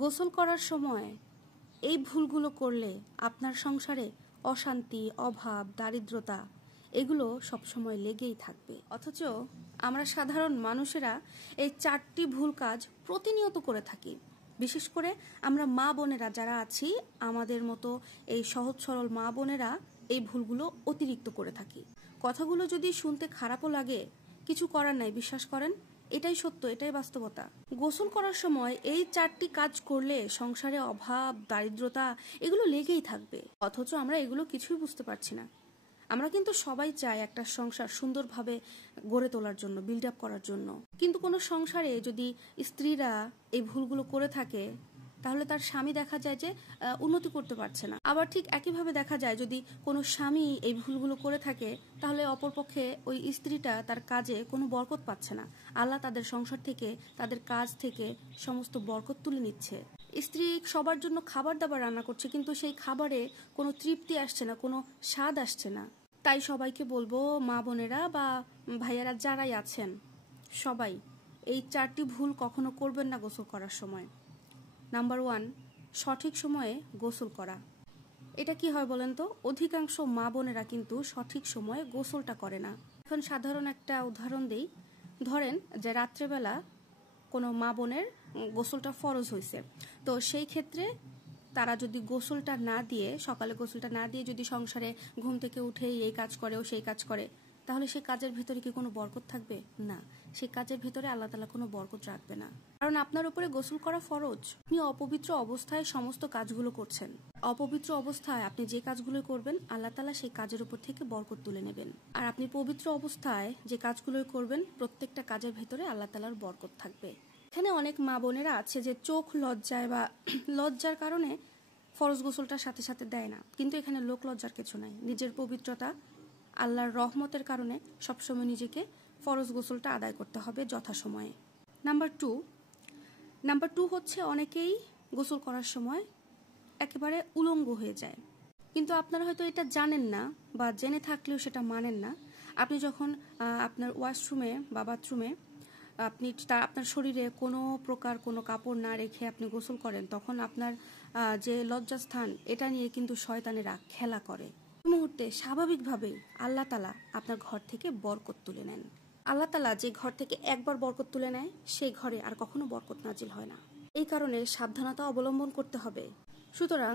গোসল করার সময় এই ভুলগুলো করলে আপনার সংসারে অশান্তি, অভাব, দারিদ্রতা এগুলো সবসময় লেগেই থাকবে। অথচ আমরা সাধারণ মানুষেরা এই 4টি ভুল কাজ প্রতিনিয়ত করে থাকি। বিশেষ করে আমরা মা বোনেরা যারা আছি, আমাদের মতো এই সহজ সরল মা বোনেরা এই ভুলগুলো অতিরিক্ত করে থাকি। কথাগুলো যদি শুনতে খারাপও লাগে, কিছু করার নাই, বিশ্বাস করেন, এটাই সত্য, এটাই বাস্তবতা। গোসল করার সময় এই 4টি কাজ করলে সংসারে অভাব, দারিদ্রতা এগুলো লেগেই থাকবে। অথচ আমরা এগুলো কিছুই বুঝতে পারছি না। আমরা কিন্তু সবাই চাই একটা সংসার সুন্দরভাবে গড়ে তোলার জন্য, বিল্ড আপ করার জন্য। কিন্তু কোনো সংসারে যদি স্ত্রীরা এই ভুলগুলো করে থাকে, তাহলে তার স্বামী দেখা যায় যে উন্নতি করতে পারছে না। আবার ঠিক একইভাবে দেখা যায় যদি কোনো স্বামী এই ভুলগুলো করে থাকে, তাহলে অপরপক্ষে ওই স্ত্রীটা তার কাজে কোনো বরকত পাচ্ছে না। আল্লাহ তাদের সংসার থেকে, তাদের কাজ থেকে সমস্ত বরকত তুলে নিচ্ছে। স্ত্রী সবার জন্য খাবার দাবার রান্না করছে, কিন্তু সেই খাবারে কোনো তৃপ্তি আসছে না, কোনো স্বাদ আসছে না। তাই সবাইকে বলবো, মা বোনেরা বা ভাইয়ারা যারাই আছেন, সবাই এই 4টি ভুল কখনো করবেন না গোসল করার সময়। নাম্বার 1, সঠিক সময়ে গোসল করা। এটা কি হয় বলেন তো? অধিকাংশ মা বোনেরা কিন্তু সঠিক সময়ে গোসলটা করে না। এখন সাধারণ একটা উদাহরণ দেই। ধরেন যে রাত্রেবেলা কোনো মা বোনের গোসলটা ফরজ হয়েছে, তো সেই ক্ষেত্রে তারা যদি গোসলটা না দিয়ে, সকালে গোসলটা না দিয়ে যদি সংসারে ঘুম থেকে উঠেই এই কাজ করে ও সেই কাজ করে, তাহলে সেই কাজের ভিতরে কি কোনো বরকত থাকবে? না, সেই কাজের ভিতরে আল্লাহ তাআলা কোনো বরকত রাখবে না। কারণ আপনার উপরে গোসল করা ফরজ। আপনি অপবিত্র অবস্থায় সমস্ত কাজগুলো করছেন। অপবিত্র অবস্থায় আপনি যে কাজগুলো করবেন, আল্লাহ তাআলা সেই কাজের উপর থেকে বরকত তুলে নেবেন। আর আপনি পবিত্র অবস্থায় যে কাজগুলো করবেন, প্রত্যেকটা কাজের ভিতরে আল্লাহ তাআলার বরকত থাকবে। এখানে অনেক মা বোনেরা আছে যে চোখ লজ্জায় বা লজ্জার কারণে ফরজ গোসলটার সাথে সাথে দেয় না। কিন্তু এখানে লোক লজ্জার কিছু নাই। নিজের পবিত্রতা, আল্লাহর রহমতের কারণে সবসময় নিজেকে ফরজ গোসলটা আদায় করতে হবে যথাসময়ে। নাম্বার টু হচ্ছে, অনেকেই গোসল করার সময় একেবারে উলঙ্গ হয়ে যায়। কিন্তু আপনারা হয়তো এটা জানেন না, বা জেনে থাকলেও সেটা মানেন না। আপনি যখন আপনার ওয়াশরুমে বা বাথরুমে আপনি আপনার শরীরে কোনো প্রকার কোনো কাপড় না রেখে আপনি গোসল করেন, তখন আপনার যে লজ্জাস্থান, এটা নিয়ে কিন্তু শয়তানেরা খেলা করে। মুহূর্তে স্বাভাবিকভাবে আল্লাহ তাআলা আপনার ঘর থেকে বরকত তুলে নেন। আল্লাহ তাআলা যে ঘর থেকে একবার বরকত তুলে নেয়, সেই ঘরে আর কখনো বরকত নাজিল হয় না। এই কারণে সাবধানতা অবলম্বন করতে হবে। সুতরাং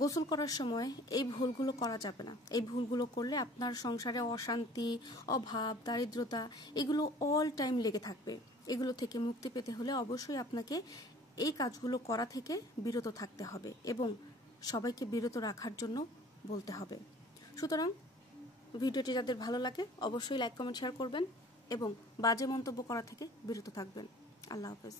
গোসল করার সময় এই ভুলগুলো করা যাবে না। এই ভুলগুলো করলে আপনার সংসারে অশান্তি, অভাব, দারিদ্রতা এগুলো অল টাইম লেগে থাকবে। এগুলো থেকে মুক্তি পেতে হলে অবশ্যই আপনাকে এই কাজগুলো করা থেকে বিরত থাকতে হবে এবং সবাইকে বিরত রাখার জন্য বলতে হবে। সুতরাং ভিডিওটি যাদের ভালো লাগে অবশ্যই লাইক, কমেন্ট, শেয়ার করবেন এবং বাজে মন্তব্য করা থেকে বিরত থাকবেন। আল্লাহ হাফেজ।